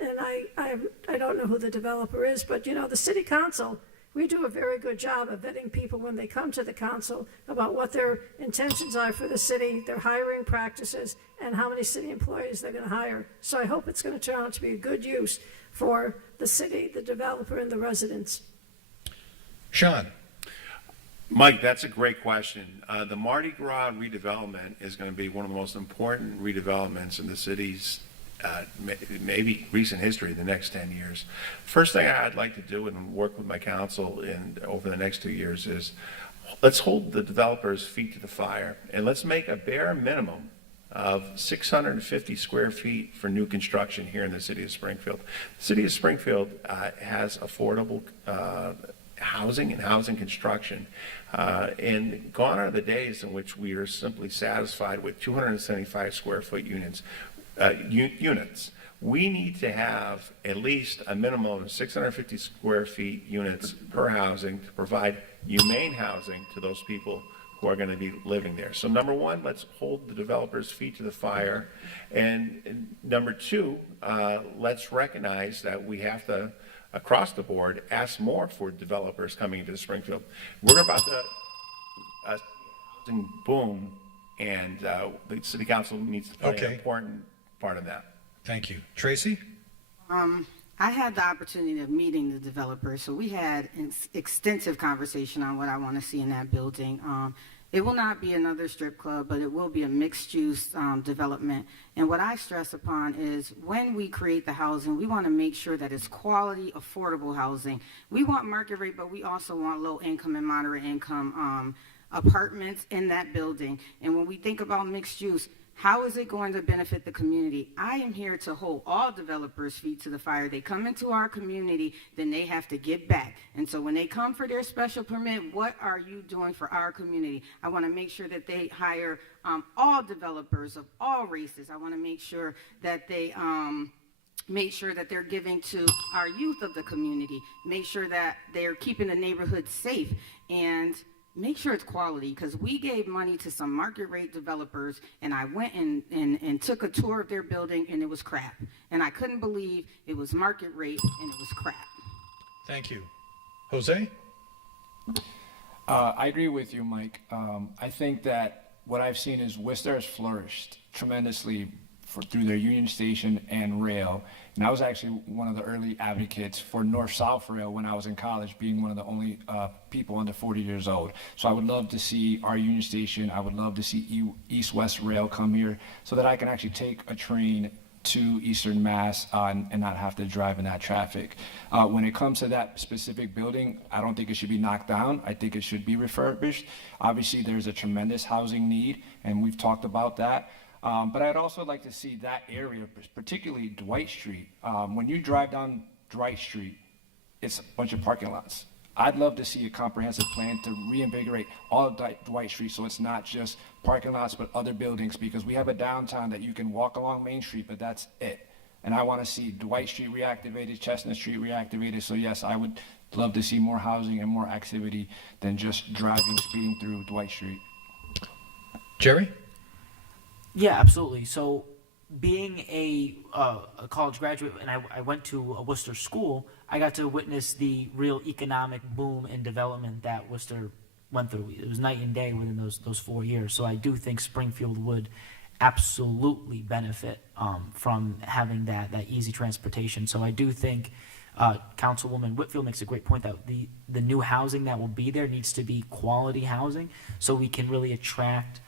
I don't know who the developer is, but, you know, the city council, we do a very good job of vetting people when they come to the council about what their intentions are for the city, their hiring practices, and how many city employees they're going to hire. So I hope it's going to turn out to be a good use for the city, the developer, and the residents. Sean. Mike, that's a great question. The Mardi Gras redevelopment is going to be one of the most important redevelopments in the city's maybe recent history, the next 10 years. First thing I'd like to do and work with my council over the next 2 years is let's hold the developers' feet to the fire and let's make a bare minimum of 650 square feet for new construction here in the city of Springfield. The city of Springfield has affordable housing and housing construction. And gone are the days in which we are simply satisfied with 275 square foot units. We need to have at least a minimum of 650 square feet units per housing to provide humane housing to those people who are going to be living there. So number one, let's hold the developers' feet to the fire. And number two, let's recognize that we have to, across the board, ask more for developers coming into Springfield. We're about to housing boom, and the city council needs to play an important part of that. Thank you. Tracy? I had the opportunity of meeting the developers, so we had an extensive conversation on what I want to see in that building. It will not be another strip club, but it will be a mixed-use development. And what I stress upon is when we create the housing, we want to make sure that it's quality, affordable housing. We want market rate, but we also want low-income and moderate-income apartments in that building. And when we think about mixed use, how is it going to benefit the community? I am here to hold all developers' feet to the fire. They come into our community, then they have to get back. And so when they come for their special permit, what are you doing for our community? I want to make sure that they hire all developers of all races. I want to make sure that they make sure that they're giving to our youth of the community, make sure that they're keeping the neighborhood safe, and make sure it's quality, because we gave money to some market rate developers, and I went and took a tour of their building, and it was crap. And I couldn't believe it was market rate, and it was crap. Thank you. Jose? I agree with you, Mike. I think that what I've seen is Worcester has flourished tremendously through their Union Station and rail. And I was actually one of the early advocates for North-South rail when I was in college, being one of the only people under 40 years old. So I would love to see our Union Station. I would love to see East-West rail come here so that I can actually take a train to Eastern Mass and not have to drive in that traffic. When it comes to that specific building, I don't think it should be knocked down. I think it should be refurbished. Obviously, there's a tremendous housing need, and we've talked about that. But I'd also like to see that area, particularly Dwight Street. When you drive down Dwight Street, it's a bunch of parking lots. I'd love to see a comprehensive plan to reinvigorate all of Dwight Street so it's not just parking lots but other buildings, because we have a downtown that you can walk along Main Street, but that's it. And I want to see Dwight Street reactivated, Chestnut Street reactivated. So yes, I would love to see more housing and more activity than just driving, speeding through Dwight Street. Jerry? Yeah, absolutely. So, being a college graduate, and I went to a Worcester school, I got to witness the real economic boom and development that Worcester went through. It was night and day within those 4 years. So I do think Springfield would absolutely benefit from having that easy transportation. So I do think Councilwoman Whitfield makes a great point that the new housing that will be there needs to be quality housing, so we can really attract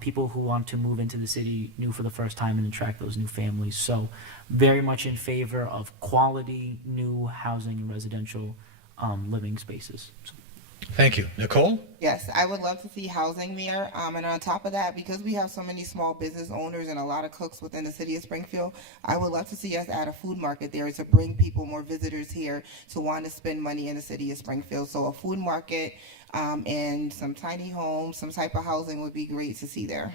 people who want to move into the city new for the first time and attract those new families. So very much in favor of quality new housing and residential living spaces. So. Thank you. Nicole? Yes, I would love to see housing there. And on top of that, because we have so many small business owners and a lot of cooks within the city of Springfield, I would love to see us add a food market there to bring people, more visitors here to want to spend money in the city of Springfield. So a food market and some tiny homes, some type of housing would be great to see there.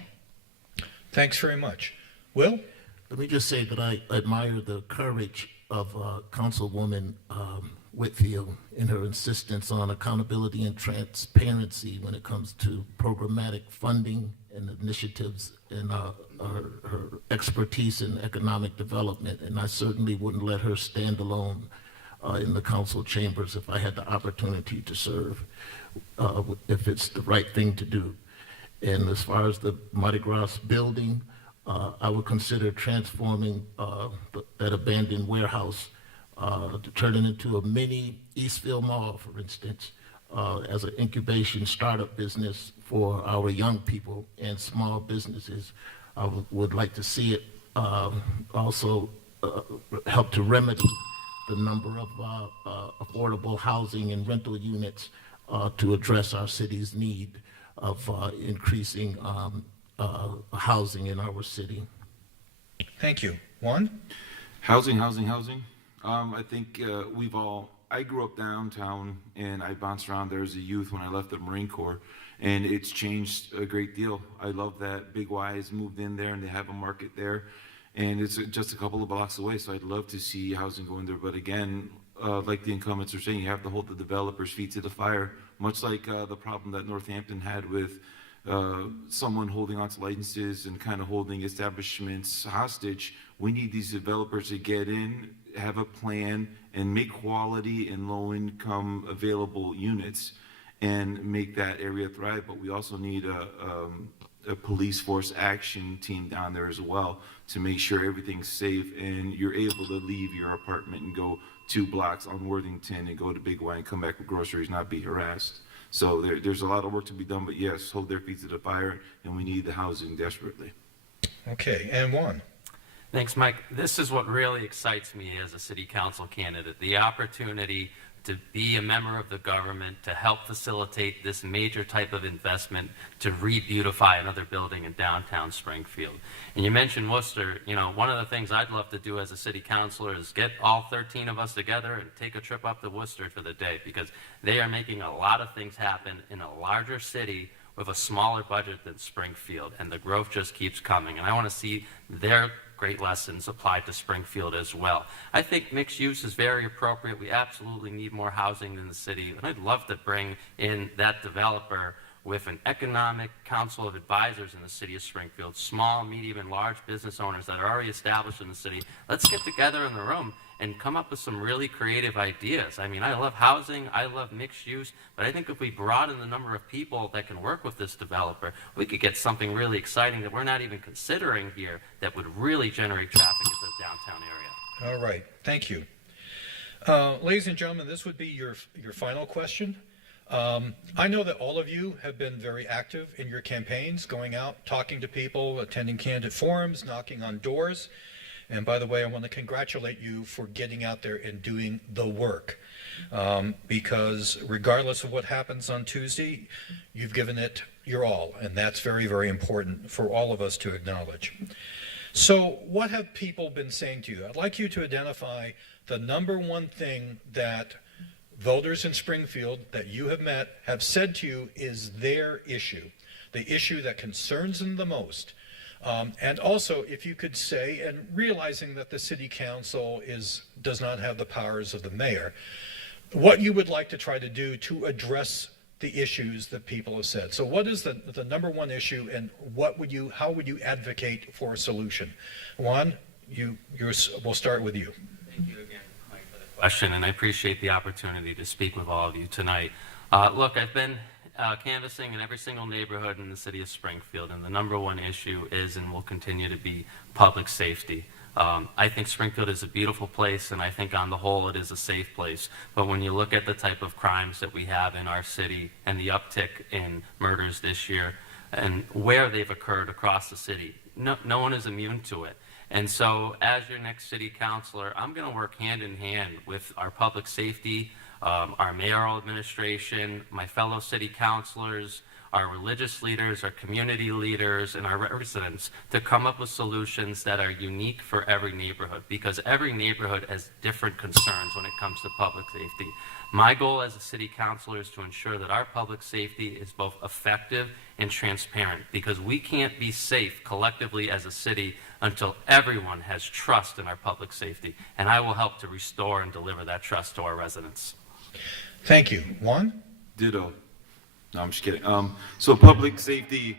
Thanks very much. Will? Let me just say that I admire the courage of Councilwoman Whitfield in her insistence on accountability and transparency when it comes to programmatic funding and initiatives, and her expertise in economic development. And I certainly wouldn't let her stand alone in the council chambers if I had the opportunity to serve, if it's the right thing to do. And as far as the Mardi Gras building, I would consider transforming that abandoned warehouse to turn it into a mini Eastville Mall, for instance, as an incubation startup business for our young people and small businesses. I would like to see it also help to remedy the number of affordable housing and rental units to address our city's need of increasing housing in our city. Thank you. Juan? Housing. I think I grew up downtown and I bounced around there as a youth when I left the Marine Corps, and it's changed a great deal. I love that Big Y has moved in there and they have a market there, and it's just a couple of blocks away, so I'd love to see housing go in there. But again, like the incumbents are saying, you have to hold the developers' feet to the fire, much like the problem that Northampton had with someone holding on to licenses and kind of holding establishments hostage. We need these developers to get in, have a plan, and make quality and low-income available units and make that area thrive. But we also need a police force action team down there as well to make sure everything's safe and you're able to leave your apartment and go 2 blocks on Worthington and go to Big Y and come back with groceries, not be harassed. So there's a lot of work to be done, but yes, hold their feet to the fire, and we need the housing desperately. Okay, and Juan? Thanks, Mike. This is what really excites me as a city council candidate, the opportunity to be a member of the government, to help facilitate this major type of investment to re-beautify another building in downtown Springfield. And you mentioned Worcester. You know, one of the things I'd love to do as a city councilor is get all 13 of us together and take a trip up to Worcester for the day, because they are making a lot of things happen in a larger city with a smaller budget than Springfield, and the growth just keeps coming. And I want to see their great lessons applied to Springfield as well. I think mixed use is very appropriate. We absolutely need more housing in the city, and I'd love to bring in that developer with an economic council of advisors in the city of Springfield, small, medium, and large business owners that are already established in the city. Let's get together in the room and come up with some really creative ideas. I mean, I love housing, I love mixed use, but I think if we broaden the number of people that can work with this developer, we could get something really exciting that we're not even considering here that would really generate traffic into the downtown area. All right, thank you. Ladies and gentlemen, this would be your final question. I know that all of you have been very active in your campaigns, going out, talking to people, attending candidate forums, knocking on doors. And by the way, I want to congratulate you for getting out there and doing the work, because regardless of what happens on Tuesday, you've given it your all, and that's very, very important for all of us to acknowledge. So what have people been saying to you? I'd like you to identify the number one thing that voters in Springfield that you have met have said to you is their issue, the issue that concerns them the most. And also, if you could say, and realizing that the city council does not have the powers of the mayor, what you would like to try to do to address the issues that people have said. So what is the number one issue, and how would you advocate for a solution? Juan, we'll start with you. Thank you again, Mike, for the question, and I appreciate the opportunity to speak with all of you tonight. Look, I've been canvassing in every single neighborhood in the city of Springfield, and the number one issue is and will continue to be public safety. I think Springfield is a beautiful place, and I think on the whole it is a safe place. But when you look at the type of crimes that we have in our city and the uptick in murders this year and where they've occurred across the city, no one is immune to it. And so as your next city councilor, I'm going to work hand in hand with our public safety, our mayoral administration, my fellow city councilors, our religious leaders, our community leaders, and our residents to come up with solutions that are unique for every neighborhood, because every neighborhood has different concerns when it comes to public safety. My goal as a city councilor is to ensure that our public safety is both effective and transparent, because we can't be safe collectively as a city until everyone has trust in our public safety, and I will help to restore and deliver that trust to our residents. Thank you. Juan? Ditto. No, I'm just kidding. So public safety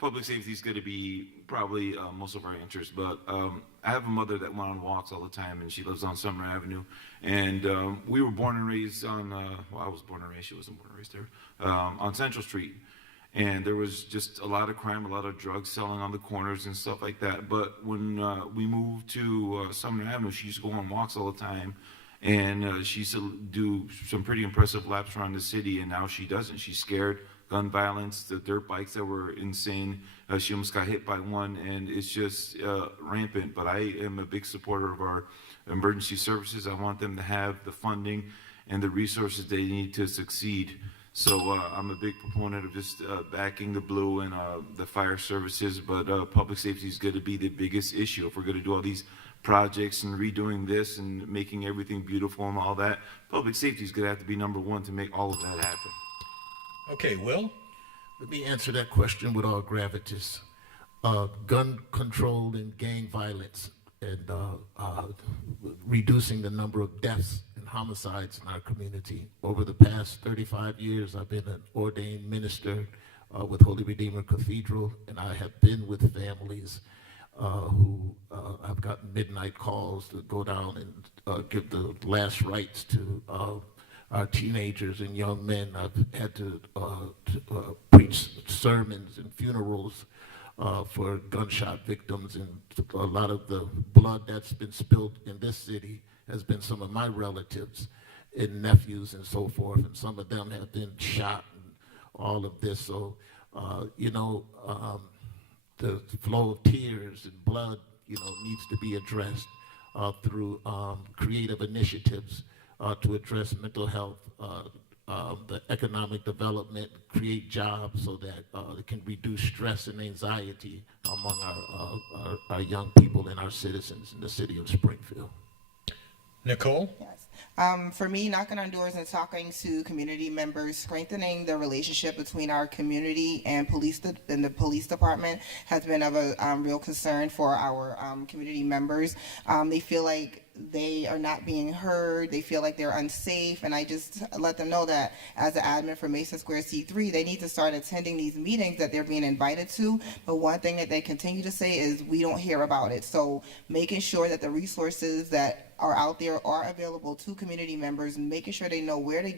is going to be probably most of our interest. But I have a mother that went on walks all the time, and she lives on Summer Avenue. And we were born and raised on. Well, I was born and raised. She wasn't born and raised there. On Central Street, and there was just a lot of crime, a lot of drugs selling on the corners and stuff like that. But when we moved to Summer Avenue, she used to go on walks all the time. And she used to do some pretty impressive laps around the city, and now she doesn't. She's scared. Gun violence, the dirt bikes that were insane. She almost got hit by one, and it's just rampant. But I am a big supporter of our emergency services. I want them to have the funding and the resources they need to succeed. So I'm a big proponent of just backing the blue and the fire services, but public safety is going to be the biggest issue. If we're going to do all these projects and redoing this and making everything beautiful and all that, public safety is going to have to be number one to make all of that happen. Okay, Will? Let me answer that question with all gravitas. Gun control and gang violence and reducing the number of deaths and homicides in our community. Over the past 35 years, I've been an ordained minister with Holy Redeemer Cathedral, and I have been with families who I've gotten midnight calls to go down and give the last rites to our teenagers and young men. I've had to preach sermons and funerals for gunshot victims, and a lot of the blood that's been spilled in this city has been some of my relatives and nephews and so forth, and some of them have been shot and all of this. So, the flow of tears and blood, needs to be addressed through creative initiatives to address mental health, the economic development, create jobs so that it can reduce stress and anxiety among our young people and our citizens in the city of Springfield. Nicole? Yes. For me, knocking on doors and talking to community members, strengthening the relationship between our community and the police department has been of a real concern for our community members. They feel like they are not being heard. They feel like they're unsafe, and I just let them know that as an admin for Mason Square C3, they need to start attending these meetings that they're being invited to. But one thing that they continue to say is we don't hear about it. So making sure that the resources that are out there are available to community members, and making sure they know where to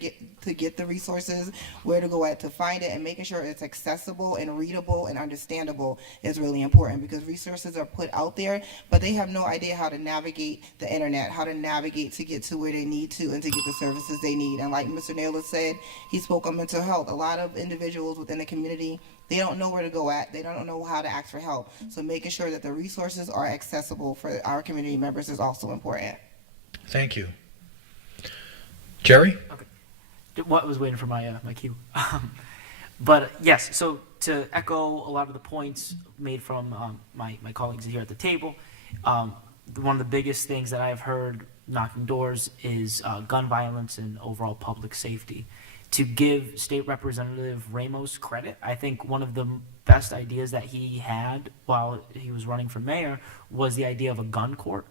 get the resources, where to go at to find it, and making sure it's accessible and readable and understandable is really important, because resources are put out there, but they have no idea how to navigate the internet, how to navigate to get to where they need to and to get the services they need. And like Mr. Naylor said, he spoke on mental health. A lot of individuals within the community, they don't know where to go at. They don't know how to ask for help. So making sure that the resources are accessible for our community members is also important. Thank you. Jerry? Okay. Well, I was waiting for my cue. But yes, so to echo a lot of the points made from my colleagues here at the table, one of the biggest things that I've heard knocking doors is gun violence and overall public safety. To give State Representative Ramos credit, I think one of the best ideas that he had while he was running for mayor was the idea of a gun court.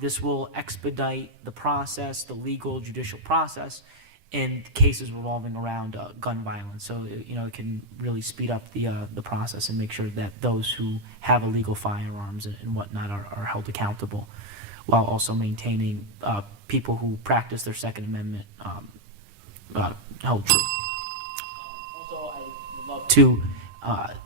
This will expedite the process, the legal judicial process, in cases revolving around gun violence. So it can really speed up the process and make sure that those who have illegal firearms and whatnot are held accountable, while also maintaining people who practice their Second Amendment held true. Also, I would love to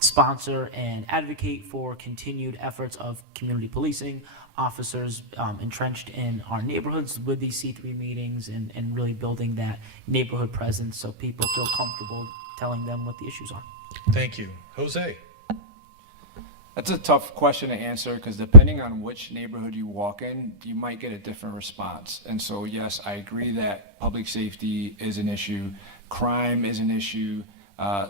sponsor and advocate for continued efforts of community policing, officers entrenched in our neighborhoods with these C3 meetings, and really building that neighborhood presence so people feel comfortable telling them what the issues are. Thank you. Jose? That's a tough question to answer because depending on which neighborhood you walk in, you might get a different response. And so, yes, I agree that public safety is an issue, crime is an issue,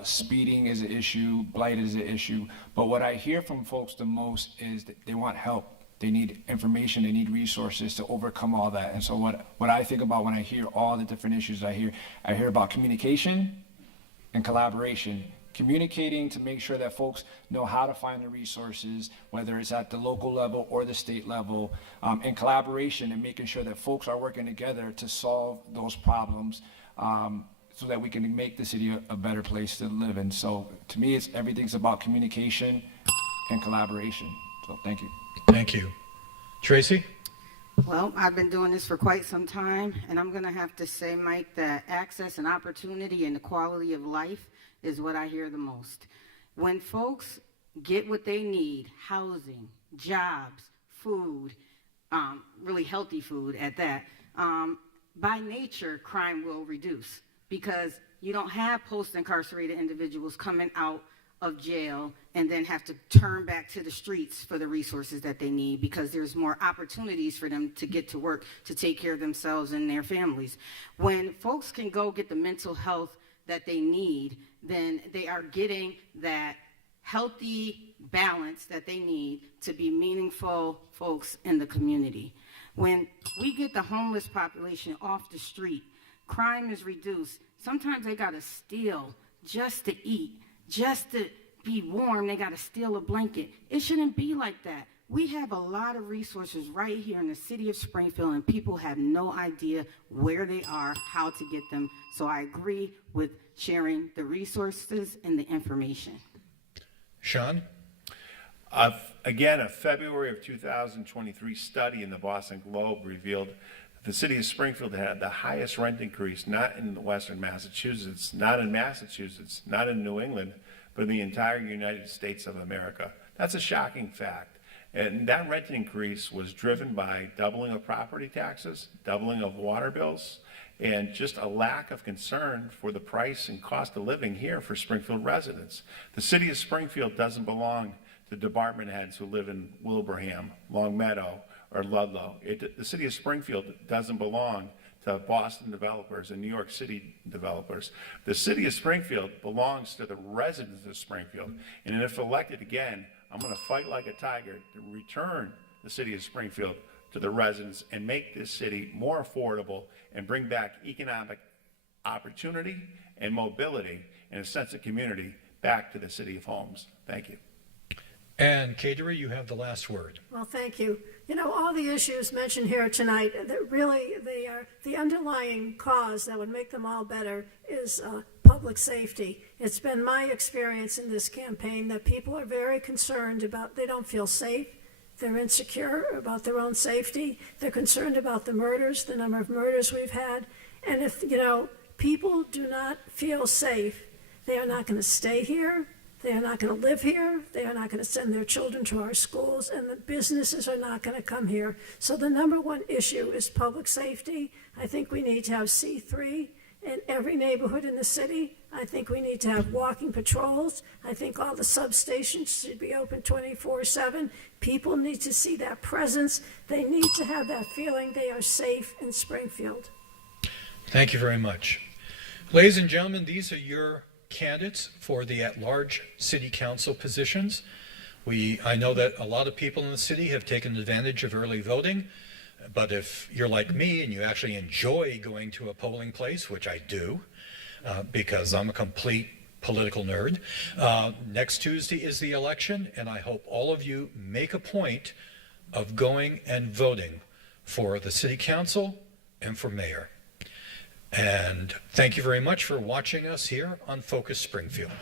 speeding is an issue, blight is an issue. But what I hear from folks the most is that they want help. They need information, they need resources to overcome all that. And so what I think about when I hear all the different issues I hear about communication and collaboration. Communicating to make sure that folks know how to find the resources, whether it's at the local level or the state level, and collaboration and making sure that folks are working together to solve those problems so that we can make the city a better place to live in. So to me, everything's about communication and collaboration. So thank you. Thank you. Tracy? Well, I've been doing this for quite some time, and I'm going to have to say, Mike, that access and opportunity and the quality of life is what I hear the most. When folks get what they need, housing, jobs, food, really healthy food at that, by nature, crime will reduce because you don't have post-incarcerated individuals coming out of jail and then have to turn back to the streets for the resources that they need because there's more opportunities for them to get to work, to take care of themselves and their families. When folks can go get the mental health that they need, then they are getting that healthy balance that they need to be meaningful folks in the community. When we get the homeless population off the street, crime is reduced. Sometimes they gotta steal just to eat, just to be warm, they gotta steal a blanket. It shouldn't be like that. We have a lot of resources right here in the city of Springfield, and people have no idea where they are, how to get them. So I agree with sharing the resources and the information. Sean? Again, a February of 2023 study in the Boston Globe revealed that the city of Springfield had the highest rent increase, not in western Massachusetts, not in Massachusetts, not in New England, but in the entire United States of America. That's a shocking fact. And that rent increase was driven by doubling of property taxes, doubling of water bills, and just a lack of concern for the price and cost of living here for Springfield residents. The city of Springfield doesn't belong to department heads who live in Wilbraham, Longmeadow, or Ludlow. The city of Springfield doesn't belong to Boston developers and New York City developers. The city of Springfield belongs to the residents of Springfield. And if elected again, I'm going to fight like a tiger to return the city of Springfield to the residents and make this city more affordable and bring back economic opportunity and mobility and a sense of community back to the city of Holmes. Thank you. And Cateri, you have the last word. Well, thank you. You know, all the issues mentioned here tonight, that really the underlying cause that would make them all better is public safety. It's been my experience in this campaign that people are very concerned about, they don't feel safe, they're insecure about their own safety, they're concerned about the murders, the number of murders we've had, and if, people do not feel safe, they are not going to stay here, they are not going to live here, they are not going to send their children to our schools, and the businesses are not going to come here. So the number one issue is public safety. I think we need to have C3 in every neighborhood in the city. I think we need to have walking patrols. I think all the substations should be open 24/7. People need to see that presence. They need to have that feeling they are safe in Springfield. Thank you very much. Ladies and gentlemen, these are your candidates for the at-large city council positions. I know that a lot of people in the city have taken advantage of early voting. But if you're like me and you actually enjoy going to a polling place, which I do, because I'm a complete political nerd, next Tuesday is the election, and I hope all of you make a point of going and voting for the city council and for mayor. And thank you very much for watching us here on Focus Springfield.